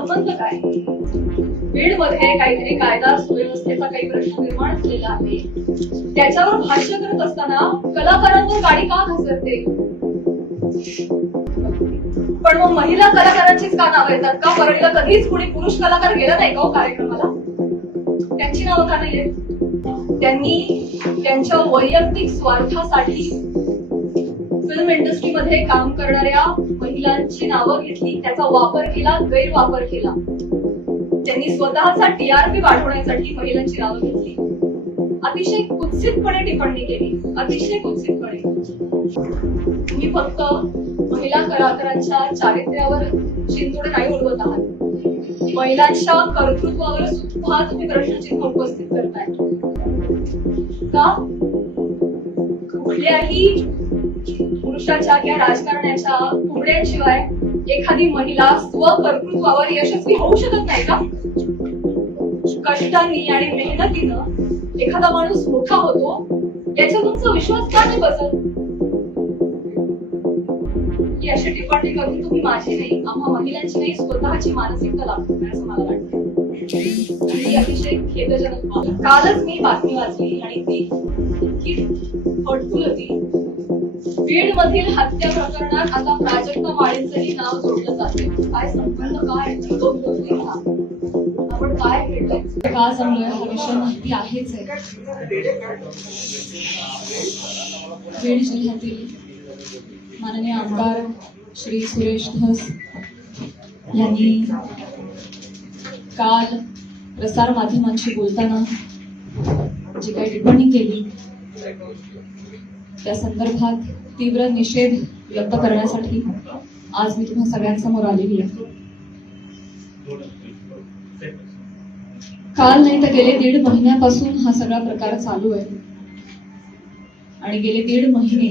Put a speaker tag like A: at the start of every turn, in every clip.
A: संबंध काय बीडमध्ये काहीतरी कायदा सुव्यवस्थेचा काही प्रश्न निर्माण झालेला आहे त्याच्यावर भाष्य करत असताना कलाकारांवर गाडी का घसरते? पण मग महिला कलाकारांचीच का नावं येतात का? परळीला कधीच कुणी पुरुष कलाकार गेला नाही का हो कार्यक्रमाला? त्यांची नावं का नाही त्यांनी त्यांच्या वैयक्तिक स्वार्थासाठी फिल्म इंडस्ट्रीमध्ये काम करणाऱ्या महिलांची नावं घेतली त्याचा वापर केला गैरवापर केला. त्यांनी स्वतःचा टीआरपी वाढवण्यासाठी महिलांची नावं घेतली. अतिशय कुत्सितपणे टिप्पणी केली. अतिशय कुत्सितपणे. तुम्ही फक्त महिला कलाकारांच्या चारित्र्यावर शिंतोडे नाही उडवत आहात. महिलांच्या कर्तृत्वावर सुद्धा तुम्ही प्रश्नचिन्ह उपस्थित करताय. का? कुठल्याही पुरुषाच्या किंवा राजकारण्याच्या कुबड्यांशिवाय एखादी महिला स्वकर्तृत्वावर यशस्वी होऊ शकत नाही का? कष्टांनी आणि मेहनतीनं एखादा माणूस मोठा होतो याचा तुमचा विश्वास का नाही बसत? अशी टिप्पणी करून तुम्ही माझी नाही आम्हा महिलांची नाही स्वतःची मानसिकता लागतो असं मला वाटतं. अतिशय खेदजनक कालच मी बातमी वाचली आणि ती इतकी हटफुल होती. बीड मधील हत्या प्रकरणात आता प्राजक्ता माळींचंही नाव जोडलं जाते काय संबंध काय दोन गोष्टी आपण काय घडलंय का जमलोय हा विषय माहिती आहेच आहे. बीड जिल्ह्यातील माननीय आमदार श्री सुरेश धस यांनी काल प्रसार माध्यमांशी बोलताना जी काही टिप्पणी केली त्या संदर्भात तीव्र निषेध व्यक्त करण्यासाठी आज मी तुम्हा सगळ्यांसमोर आलेली आहे. काल नाही तर गेले दीड महिन्यापासून हा सगळा प्रकार चालू आहे. आणि गेले दीड महिने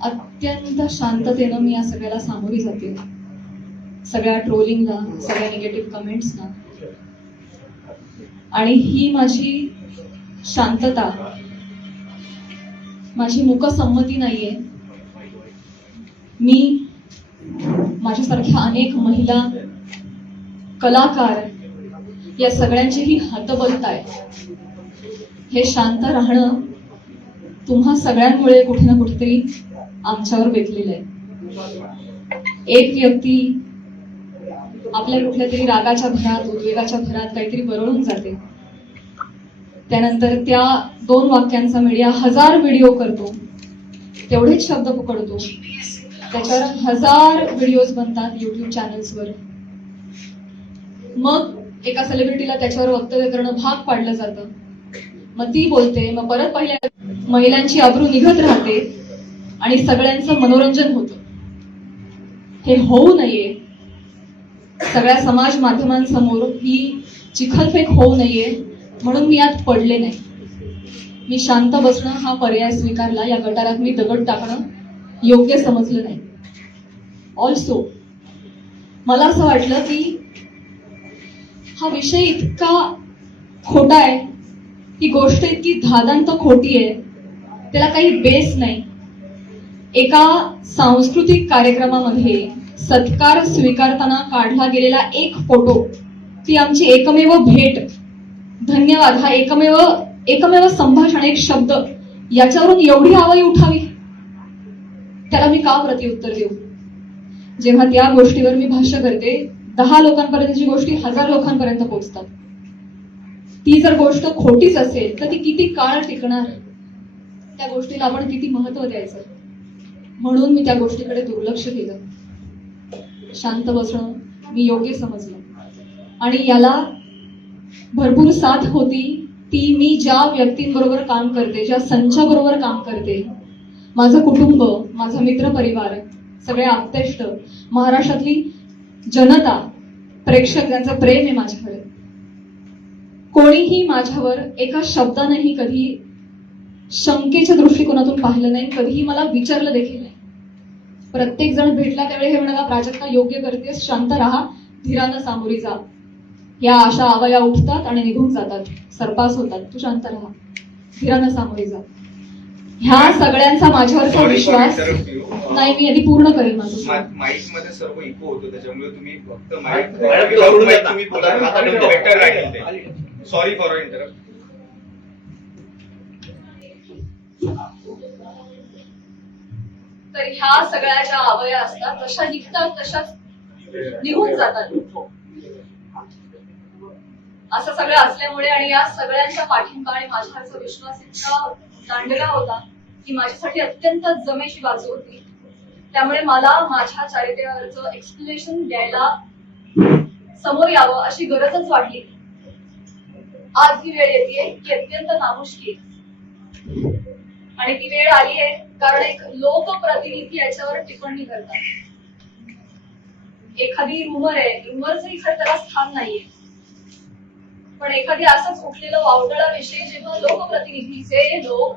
A: अत्यंत शांततेनं मी या सगळ्याला सामोरी जाते. सगळ्या ट्रोलिंगला सगळ्या निगेटिव्ह कमेंट्सना आणि ही माझी शांतता माझी मूकसंमती नाहीये. मी माझ्यासारख्या अनेक महिला कलाकार या सगळ्यांचीही हात हतबलत हे शांत राहणं तुम्हा सगळ्यांमुळे कुठे ना कुठेतरी आमच्यावर बेतलेलं आहे. एक व्यक्ती आपल्या कुठल्या तरी रागाच्या भरात उद्वेगाच्या भरात काहीतरी बरळून जाते. त्यानंतर त्या दोन वाक्यांचा मीडिया हजार व्हिडिओ करतो. तेवढेच शब्द पकडतो. त्याच्यावर हजार व्हिडिओज बनतात युट्यूब चॅनल्सवर मग एका सेलिब्रिटीला त्याच्यावर वक्तव्य करणं भाग पाडलं जातं. मग ती बोलते मग परत पहिल्या महिलांची अब्रू निघत राहते आणि सगळ्यांचं मनोरंजन होतं. हे होऊ नये. सगळ्या समाज माध्यमांसमोर ही चिखलफेक होऊ नये. म्हणून मी यात पडले नाही. मी शांत बसणं हा पर्याय स्वीकारला या गटारात मी दगड टाकणं योग्य समजलं नाही. ऑल्सो मला असं वाटलं की हा विषय इतका खोटा आहे ही गोष्ट इतकी धादांत खोटी आहे त्याला काही बेस नाही. एका सांस्कृतिक कार्यक्रमामध्ये सत्कार स्वीकारताना काढला गेलेला एक फोटो ती आमची एकमेव भेट. धन्यवाद. हा एकमेव एकमेव संभाषण एक शब्द. याच्यावरून एवढी आवई उठावी? त्याला मी का प्रत्युत्तर देऊ? जेव्हा त्या गोष्टीवर मी भाष्य करते दहा लोकांपर्यंतची गोष्टी हजार लोकांपर्यंत पोहोचतात. ती जर गोष्ट खोटीच असेल तर ती किती काळ टिकणार? त्या गोष्टीला आपण किती महत्त्व द्यायचं? म्हणून मी त्या गोष्टीकडे दुर्लक्ष केलं. शांत बसणं मी योग्य समजलं. आणि याला भरपूर साथ होती. ती मी ज्या व्यक्तींबरोबर काम करते ज्या संचाबरोबर काम करते माझं कुटुंब माझा मित्रपरिवार सगळे आप्तेष्ट महाराष्ट्रातली जनता प्रेक्षक यांचं प्रेम आहे माझ्याकडे. कोणीही माझ्यावर एका शब्दानेही कधी शंकेच्या दृष्टिकोनातून पाहिलं नाही कधीही मला विचारलं देखील नाही. प्रत्येक जण भेटला त्यावेळी हे म्हणाला प्राजक्ता योग्य करतेस शांत राहा धीरानं सामोरी जा. या अशा आवया उठतात आणि निघून जातात. सरपास होतात. तू शांत राहा. धीरानं सामोरी जा. ह्या सगळ्यांचा माझ्यावरचा विश्वास नाही मी आधी पूर्ण करेन माझं
B: माईकमध्ये सर्व इको होतो. त्याच्यामुळे तुम्ही फक्त माईक सॉरी फॉर इंटरप्ट
A: तर ह्या सगळ्या ज्या आवया असतात तशा निघतात तशाच निघून जातात. असं सगळं असल्यामुळे आणि या सगळ्यांच्या पाठिंबा आणि माझ्यावरचा विश्वास इतका दांडला होता की माझ्यासाठी अत्यंत जमेची बाजू होती. त्यामुळे मला माझ्या चारित्र्यावरचं एक्सप्लेनेशन द्यायला समोर यावं अशी गरजच वाटली. आज ही वेळ येते की अत्यंत नामुष्की. आहे. आणि ती वेळ आली आहे कारण एक लोकप्रतिनिधी याच्यावर टिप्पणी करतात. एखादी रुमर आहे रुमरचंही खरं त्याला स्थान नाहीये. पण एखादी असंच उठलेलं वावटळा विषय जेव्हा लोकप्रतिनिधीचे लोक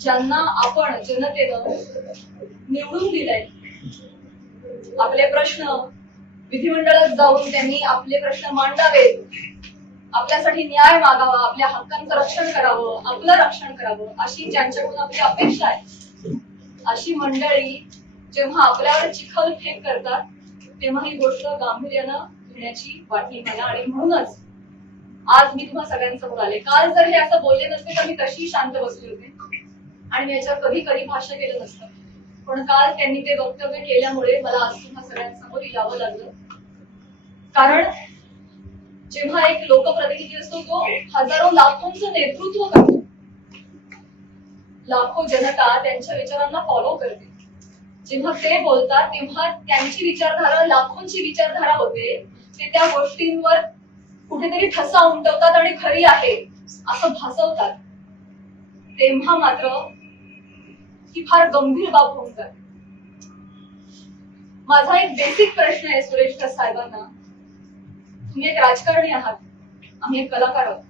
A: ज्यांना आपण जनतेनं निवडून दिलंय आपले प्रश्न विधिमंडळात जाऊन त्यांनी आपले प्रश्न मांडावेत. आपल्यासाठी न्याय मागावा आपल्या हक्कांचं रक्षण करावं आपलं रक्षण करावं अशी ज्यांच्याकडून आपली अपेक्षा आहे. अशी मंडळी जेव्हा आपल्यावर चिखल फेक करतात तेव्हा ही गोष्ट गांभीर्यानं घेण्याची वाटली मला आणि म्हणूनच आज मी तुम्हा सगळ्यांसमोर आले. काल जर हे असं बोलले नसते तर मी तशी शांत बसले होते. आणि मी याच्यावर कधी कधी भाष्य केलं नसतं. पण काल त्यांनी ते वक्तव्य केल्यामुळे मला आज तुम्हा सगळ्यांसमोर यावं लागलं. कारण जेव्हा एक लोकप्रतिनिधी असतो तो हजारो लाखोंचं नेतृत्व करतो. लाखो जनता त्यांच्या विचारांना फॉलो करते. जेव्हा ते बोलतात तेव्हा त्यांची विचारधारा लाखोंची विचारधारा होते. ते त्या गोष्टींवर कुठेतरी ठसा उमटवतात आणि खरी आहे असं भासवतात. तेव्हा मात्र ही फार गंभीर बाब होऊन जाते. माझा एक बेसिक प्रश्न आहे सुरेश भट साहेबांना. तुम्ही एक राजकारणी आहात आम्ही एक कलाकार आहोत.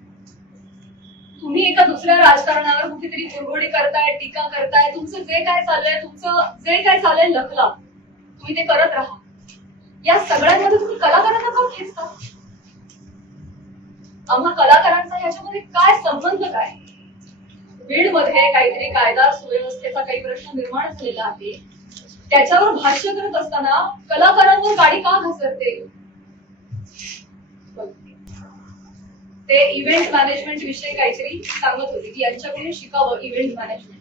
A: तुम्ही एका दुसऱ्या राजकारणावर कुठेतरी कुरघोडी करताय टीका करताय तुमचं जे काय चाललंय तुमचं जे काय चाललंय लखला तुम्ही ते करत राहा. या सगळ्यांमध्ये तुम्ही कलाकारांना का खेचता? आम्हा कलाकारांचा ह्याच्यामध्ये काय संबंध काय? बीडमध्ये काहीतरी कायदा सुव्यवस्थेचा काही प्रश्न निर्माण झालेला आहे. त्याच्यावर भाष्य करत असताना कलाकारांवर गाडी का घसरते? ते इव्हेंट मॅनेजमेंट विषयी काहीतरी सांगत होते. की यांच्याकडून शिकावं इव्हेंट मॅनेजमेंट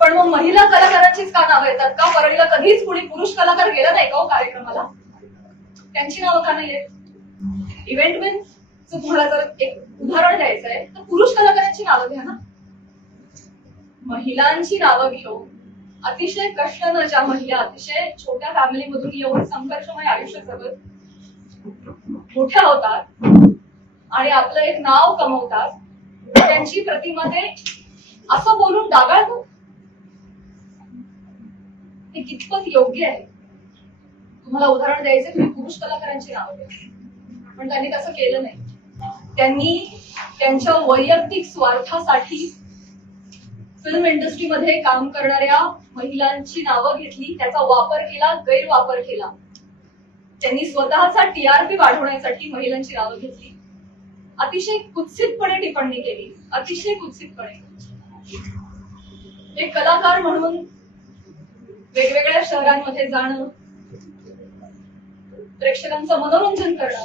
A: पण मग महिला कलाकारांचीच का नावं येतात? का परळीला कधीच कुणी पुरुष कलाकार गेला नाही का हो कार्यक्रमाला? त्यांची नावं का नाही येत इव्हेंट मीन्स तुम्हाला जर एक उदाहरण द्यायचं आहे तर पुरुष कलाकारांची नावं घ्या ना. महिलांची नावं घेऊन अतिशय कष्ट न ज्या महिला अतिशय छोट्या फॅमिलीमधून येऊन संघर्षमय आयुष्य जगत मोठ्या होतात आणि आपलं एक नाव कमवतात त्यांची प्रतिमा ते असं बोलून डागाळतो हे कितपत योग्य आहे? तुम्हाला उदाहरण द्यायचं तुम्ही पुरुष कलाकारांची नावं घ्या. पण त्यांनी तसं केलं नाही. त्यांनी त्यांच्या वैयक्तिक स्वार्थासाठी फिल्म इंडस्ट्रीमध्ये काम करणाऱ्या महिलांची नावं घेतली त्याचा वापर केला गैरवापर केला. त्यांनी स्वतःचा टीआरपी वाढवण्यासाठी महिलांची नावं घेतली. अतिशय कुत्सितपणे टिप्पणी केली. अतिशय कुत्सितपणे. एक कलाकार म्हणून वेगवेगळ्या शहरांमध्ये जाणं प्रेक्षकांचं मनोरंजन करणं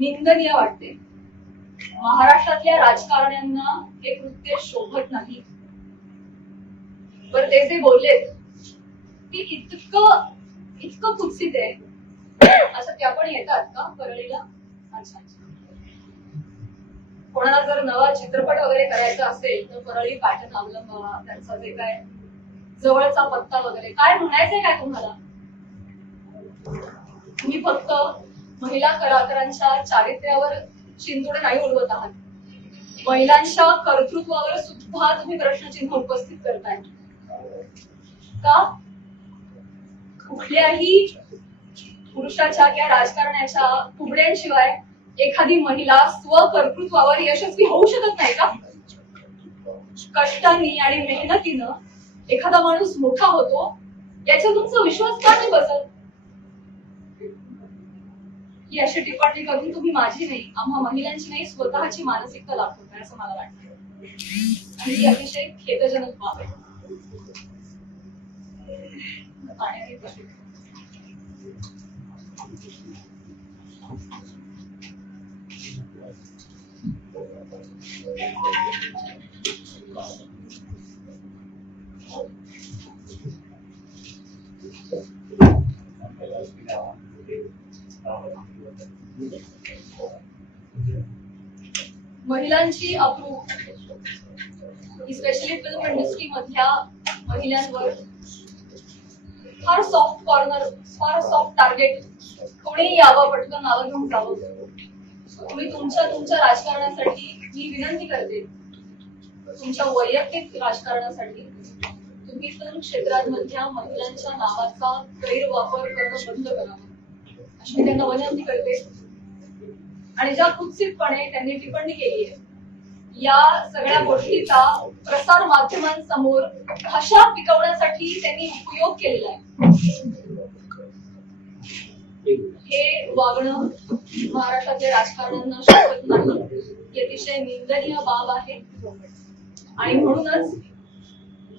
A: निंदनीय वाटते. महाराष्ट्रातल्या राजकारण्यांना हे कृत्य शोभत नाही. पण ते जे बोललेत ती इतकं इतकं कुत्सित आहे. असं त्या पण येतात का? परळीला? अच्छा कोणाला जर नवा चित्रपट वगैरे करायचा असेल तर परळी पॅटर्न अवलंबवा त्यांचा जे काय जवळचा पत्ता वगैरे. काय म्हणायचंय काय तुम्हाला? तुम्ही फक्त महिला कलाकारांच्या चारित्र्यावर चिंतोडे नाही उडवत आहात. महिलांच्या कर्तृत्वावर सुद्धा तुम्ही प्रश्नचिन्ह उपस्थित करताय. का? कुठल्याही पुरुषाच्या किंवा राजकारण्याच्या कुबड्यांशिवाय एखादी महिला स्वकर्तृत्वावर यशस्वी होऊ शकत नाही का? कष्टानी आणि मेहनतीनं एखादा माणूस मोठा होतो याच्यावर तुमचा विश्वास का नाही बसत? की अशी टिप्पणी करून तुम्ही माझी नाही आम्हा महिलांची नाही स्वतःची मानसिकता दाखवताय असं मला वाटतं. आणि ही अतिशय खेदजनक बाब आहे. पाण्याने महिलांची अप्रूप स्पेशली फिल्म इंडस्ट्री मधल्या महिलांवर फार सॉफ्ट कॉर्नर फार सॉफ्ट टार्गेट कोणीही यावं पटकन नावं घेऊन जावं. तुम्ही तुमच्या तुमच्या राजकारणासाठी मी विनंती करते. तुमच्या वैयक्तिक राजकारणासाठी तुम्ही फिल्म क्षेत्रांमधल्या महिलांच्या नावाचा गैरवापर करणं बंद करावं अशी मी त्यांना विनंती करते. आणि ज्या कुत्सितपणे त्यांनी टिप्पणी केली आहे या सगळ्या गोष्टीचा प्रसार माध्यमांसमोर भाषा पिकवण्यासाठी त्यांनी उपयोग केलेला आहे. हे वागणं महाराष्ट्रातल्या राजकारण्यांना शोभत नाही. ही अतिशय निंदनीय बाब आहे. आणि म्हणूनच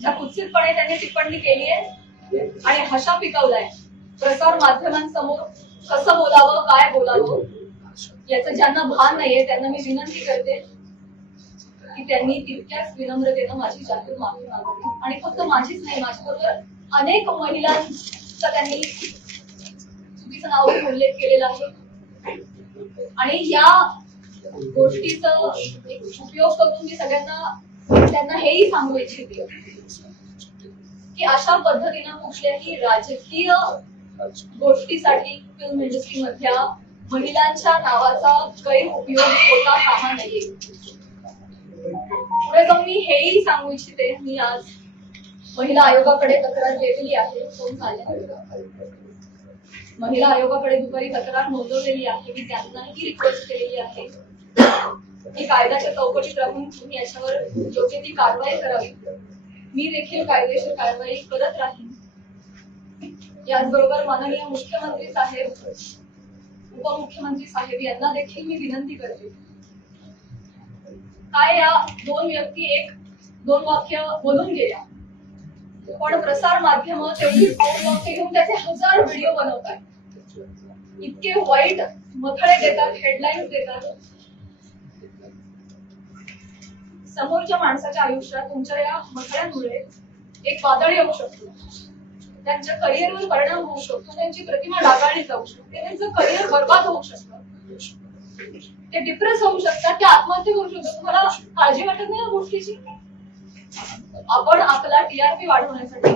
A: ज्या कुत्सितपणे त्यांनी टिप्पणी केली आहे आणि हशा पिकवलाय प्रसार माध्यमांसमोर कसं बोलावं काय बोलावं याचं ज्यांना भान नाहीये त्यांना मी विनंती करते की त्यांनी तितक्याच विनम्रतेनं माझी जाहीर माफी मागावी आणि फक्त माझीच नाही माझ्याबरोबर अनेक महिलांचा त्यांनी चुकीचं नाव उल्लेख केलेला आहे. आणि या गोष्टीचा उपयोग करून मी सगळ्यांना त्यांना हेही सांगू इच्छिते की अशा पद्धतीनं कुठल्याही राजकीय गोष्टीसाठी फिल्म इंडस्ट्रीमधल्या महिलांच्या नावाचा गैरउपयोग होता कामा नये. पुढे जाऊन मी हेही सांगू इच्छिते मी आज महिला आयोगाकडे तक्रार केलेली आहे फोन झाले महिला आयोगाकडे दुपारी तक्रार नोंदवलेली आहे मी त्यांनाही रिक्वेस्ट केलेली आहे. की कायद्याच्या चौकटीत राहून तुम्ही याच्यावर योग्य ती कारवाई करावी. मी देखील कायदेशीर कारवाई करत राहीन. याचबरोबर माननीय मुख्यमंत्री साहेब उपमुख्यमंत्री साहेब यांना देखील मी विनंती करते. काय या दोन व्यक्ती एक दोन वाक्य बोलून गेल्या. पण प्रसार माध्यम तेवढी दोन वाक्य घेऊन त्याचे हजार व्हिडिओ बनवतात. इतके वाईट मथळे देतात हेडलाईन्स देतात. समोरच्या माणसाच्या आयुष्यात तुमच्या या मथळ्यांमुळे एक वादळ येऊ शकतो. त्यांच्या करिअरवर परिणाम होऊ शकतो त्यांची प्रतिमा डागाळली जाऊ शकते त्यांचं करिअर बर्बाद होऊ शकतं. ते डिप्रेस होऊ शकतात ते आत्महत्या करू शकतात. तुम्हाला काळजी वाटत नाही या गोष्टीची? आपण आपला टीआरपी वाढवण्यासाठी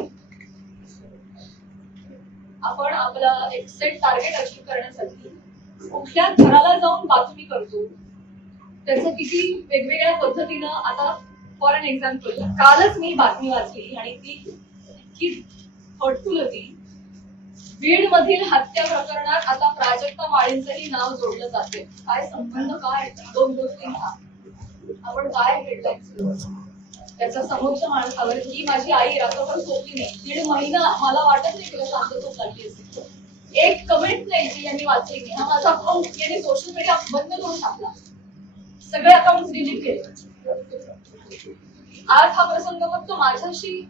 A: आपण आपला एक सेट टार्गेट अचीव्ह करण्यासाठी कुठल्या घराला जाऊन बातमी करतो? त्याचं किती वेगवेगळ्या पद्धतीनं आता फॉर अन एक्झाम्पल कालच मी बातमी वाचली आणि ती इतकी हर्टफुल होती. बीड मधील हत्या प्रकरणात आता प्राजक्ता माळींचंही नाव जोडलं जाते. काय संबंध काय दोन गोष्टींचा आपण काय हेडलाईन्स त्याचा समोरच्या माणसावर ही माझी आई रात्रभर झोपली नाही. दीड महिना मला वाटत नाही तिला शांत झोप लागली असेल. एक कमेंट नाही जी यांनी वाचली नाही हा माझा अकाउंट यांनी सोशल मीडिया बंद करून टाकला. सगळे अकाउंट डिलीट केले. आज हा प्रसंग फक्त माझ्याशी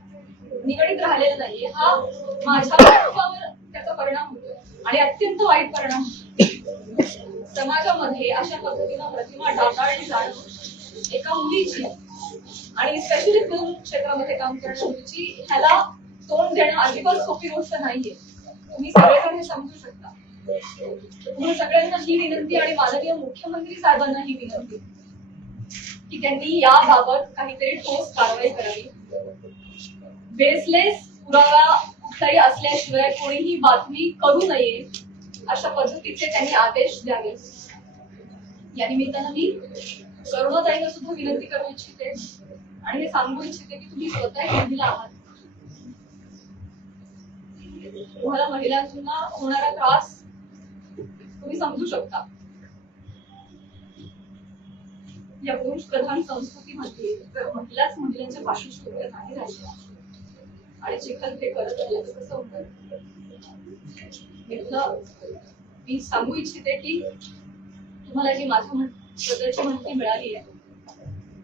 A: निगडीत राहिलेला नाहीये. हा माझ्या कुटुंबावर त्याचा परिणाम होतो आणि अत्यंत वाईट परिणाम समाजामध्ये अशा पद्धतीनं प्रतिमा डागाळली जाणं एका मुलीची आणि स्पेशली फिल्म क्षेत्रामध्ये काम करणाऱ्या मुलीची ह्याला तोंड देणं अजिबात सोपी गोष्ट नाहीये. तुम्ही सगळेजण हे समजू शकता. तुम्ही सगळ्यांना ही विनंती आणि माननीय मुख्यमंत्री साहेबांना ही विनंती की त्यांनी याबाबत काहीतरी ठोस कारवाई करावी. बेसलेस पुरावा कुठलाही असल्याशिवाय कोणीही बातमी करू नये अशा पद्धतीचे त्यांनी आदेश द्यावे. या निमित्तानं मी करुणाताईंना सुद्धा विनंती करू इच्छिते आणि हे सांगू इच्छिते की तुम्ही स्वतः हिंदीला आहात. तुम्हाला महिलांना होणारा त्रास तुम्ही समजू शकता. या पुरुष प्रधान संस्कृतीमध्ये जर महिलाच महिलांच्या पाठीशी उभ्या नाही राहिल्या आणि चिखल ते करत तर कसं मी सांगू इच्छिते की तुम्हाला जी माझ्या बद्दलची माहिती मिळाली आहे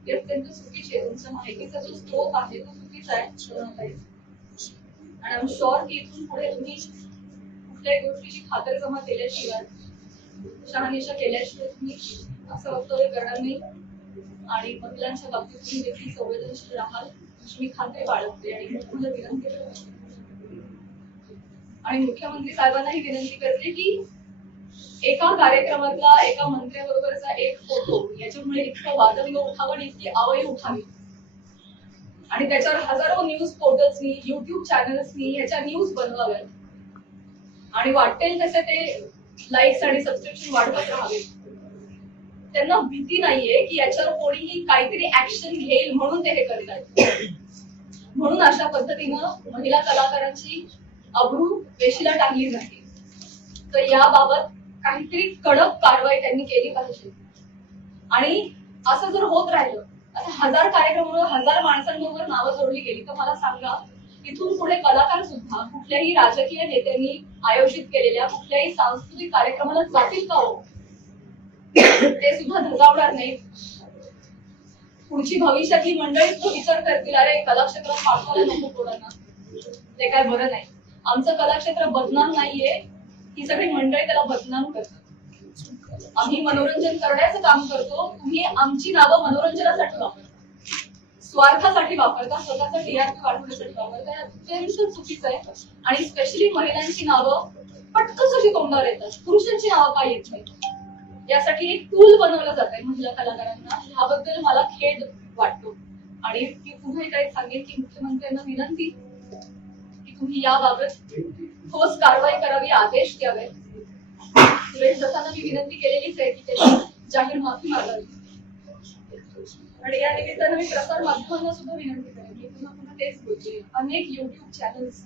A: ती अत्यंत चुकीची आहे. तुमच्या माहितीचा जो स्रोत आहे तो चुकीचा आहे. आणि आम शुअर की इथून पुढे तुम्ही कुठल्याही गोष्टीची खातरजमा केल्याशिवाय शहानिशा केल्याशिवाय तुम्ही असं वक्तव्य करणार नाही. आणि महिलांच्या बाबतीत तुम्ही देखील संवेदनशील राहाल. मी खाते बाळगते आणि मी विनंती करते. आणि मुख्यमंत्री साहेबांनाही विनंती करते की एका कार्यक्रमातला एका मंत्र्याबरोबरचा एक फोटो याच्यामुळे इतकं वादंग उठावं इतकी आवई उठावी. आणि त्याच्यावर हजारो न्यूज पोर्टल्सनी युट्यूब चॅनल्सनी ह्याच्या न्यूज बनवाव्यात. आणि वाटेल तसे ते लाईक्स आणि सबस्क्रिप्शन वाढवत राहावे. त्यांना भीती नाहीये की याच्यावर कोणीही काहीतरी ऍक्शन घेईल म्हणून ते हे करतात म्हणून अशा पद्धतीनं महिला कलाकारांची अब्रू वेशीला टाकली जाते. तर याबाबत काहीतरी कडक कारवाई त्यांनी केली पाहिजे. आणि असं जर होत राहिलं आता हजार कार्यक्रमावर हजार माणसांबरोबर नावं जोडली गेली तर मला सांगा इथून पुढे कलाकार सुद्धा कुठल्याही राजकीय नेत्यांनी आयोजित केलेल्या कुठल्याही सांस्कृतिक कार्यक्रमाला जातील का हो? ते सुद्धा धजावणार नाही पुढची भविष्यातली मंडळी तो विचार करतील अरे कलाक्षेत्र पाठवायला नको कोणाला. ते काय बरं नाही. आमचं कलाक्षेत्र बदनाम नाहीये. ही सगळी मंडळी त्याला बदनाम करतात. आम्ही मनोरंजन करण्याचं काम करतो. तुम्ही आमची नावं मनोरंजनासाठी वापरता. स्वार्थासाठी वापरता स्वतःचा टीआरपी वाढवण्यासाठी वापरता. अत्यंत चुकीचं आहे. आणि स्पेशली महिलांची नावं पटकन कशी तोंडावर येतात. पुरुषांची नावं काय येत नाही यासाठी एक टूल बनवलं जात आहे महिला कलाकारांना. ह्याबद्दल मला खेद वाटतो. आणि मी पुन्हा एकदा एक सांगेन की मुख्यमंत्र्यांना विनंती की तुम्ही याबाबत ठोस कारवाई करावी आदेश द्यावे सुरेश दत्तांना मी विनंती केलेलीच आहे की त्याची जाहीर माफी मागावी. आणि या निमित्तानं मी प्रसार माध्यमांना सुद्धा विनंती करेन मी पुन्हा पुन्हा तेच बोलते. अनेक युट्यूब चॅनल्स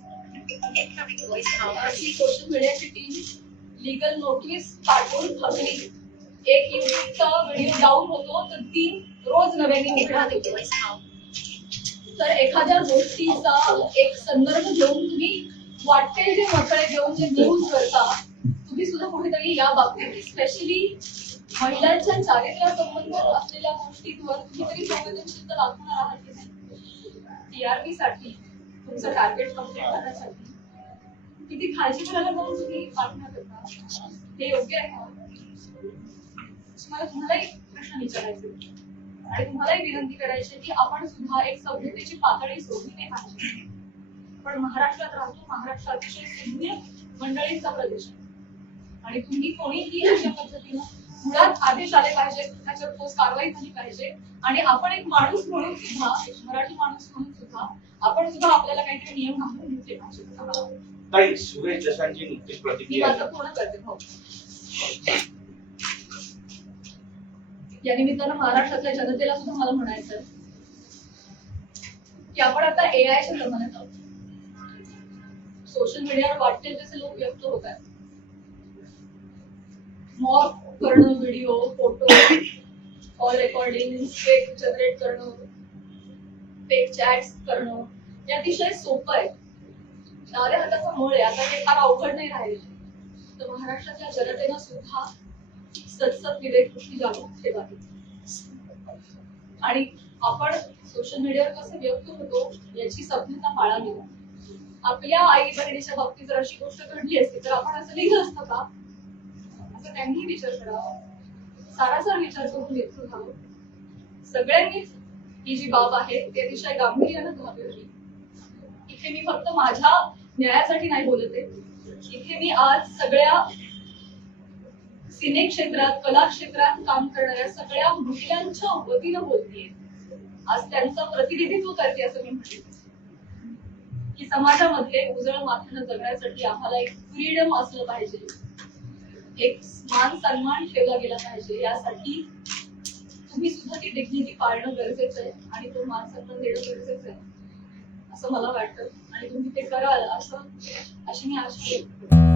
A: अशी सोशल मीडियाची टीम लिगल नोटीस पाठवून थकली एक युट्यूबचा व्हिडिओ डाऊन होतो तर तीन रोज नव्याने उघडा देतो तर एखाद्या गोष्टीचा एक संदर्भ घेऊन तुम्ही वाटेल जे मकडे घेऊन जे न्यूज करता तुम्ही सुद्धा कुठेतरी या बाबतीत स्पेशली महिलांच्या चारित्र्या संबंध असलेल्या गोष्टींवर तुम्ही तरी संवेदनशीलता दाखवणार आहात की नाही? टीआरपी साठी तुमचं टार्गेट कंप्लीट करण्यासाठी किती खालची करायला जाऊन तुम्ही बातम्या करता हे योग्य आहे का मला तुम्हालाही प्रश्न विचारायचे. आणि तुम्हालाही विनंती करायची की आपण सुद्धा एक सभ्यतेची पातळी सोडली नाही पाहिजे पण महाराष्ट्रात राहतो महाराष्ट्र अतिशय सुज्ञ मंडळींचा प्रदेश आहे. आणि तुम्ही कोणीही अशा पद्धतीनं मुळात आदेश आले पाहिजे त्याच्यावर ठोस कारवाई झाली पाहिजे. आणि आपण एक माणूस म्हणून सुद्धा एक मराठी माणूस म्हणून सुद्धा आपण सुद्धा आपल्याला काहीतरी नियम घालून घेतले पाहिजे
C: सुरेश जसांची नुकतीच प्रतिक्रिया
A: पूर्ण करते. भाऊ या निमित्तानं महाराष्ट्रातल्या जनतेला सुद्धा मला म्हणायचं की आपण आता ए आयच्या जमान्यात आहोत. सोशल मीडियावर वाटतील तसे लोक व्यक्त होत आहेत. मॉक करणं video photo call recording fake generate करणं फेक चॅट्स करणं हे अतिशय सोपं आहे. डाव्या हाताचा मळ आहे. आता ते फार अवघड नाही राहिले तर महाराष्ट्रातल्या जनतेनं सुद्धा सतसत विवेक गोष्टी ठेवावी आणि आपण सोशल मीडियावर कसं व्यक्त होतो याची सभ्यता पाळावी आपल्या आई बहिणीच्या बाबतीत जर अशी गोष्ट घडली असती तर आपण असं लिहिलं असतं का? असं त्यांनी विचार करावा. सारासार विचार करून व्यक्त व्हावं. सगळ्यांनीच ही जी बाब आहे ती अतिशय गांभीर्यानं घ्यावी होती इथे मी फक्त माझ्या न्यायासाठी नाही बोलत आहे. इथे मी आज सगळ्या सिने क्षेत्रात कला क्षेत्रात काम करणाऱ्या सगळ्या महिलांच्या वतीनं बोलतीये. आज त्यांचं प्रतिनिधित्व करते असं मी म्हणते की समाजामध्ये उजळ माथ्यानं जगण्यासाठी आम्हाला एक फ्रीडम असलं पाहिजे. एक मान सन्मान ठेवला गेला पाहिजे. यासाठी तुम्ही सुद्धा ती डिग्निटी पाळणं गरजेचं आहे आणि तो मान सन्मान देणं गरजेचं आहे. असं मला वाटतं. आणि तुम्ही ते कराल असं अशी मी आशा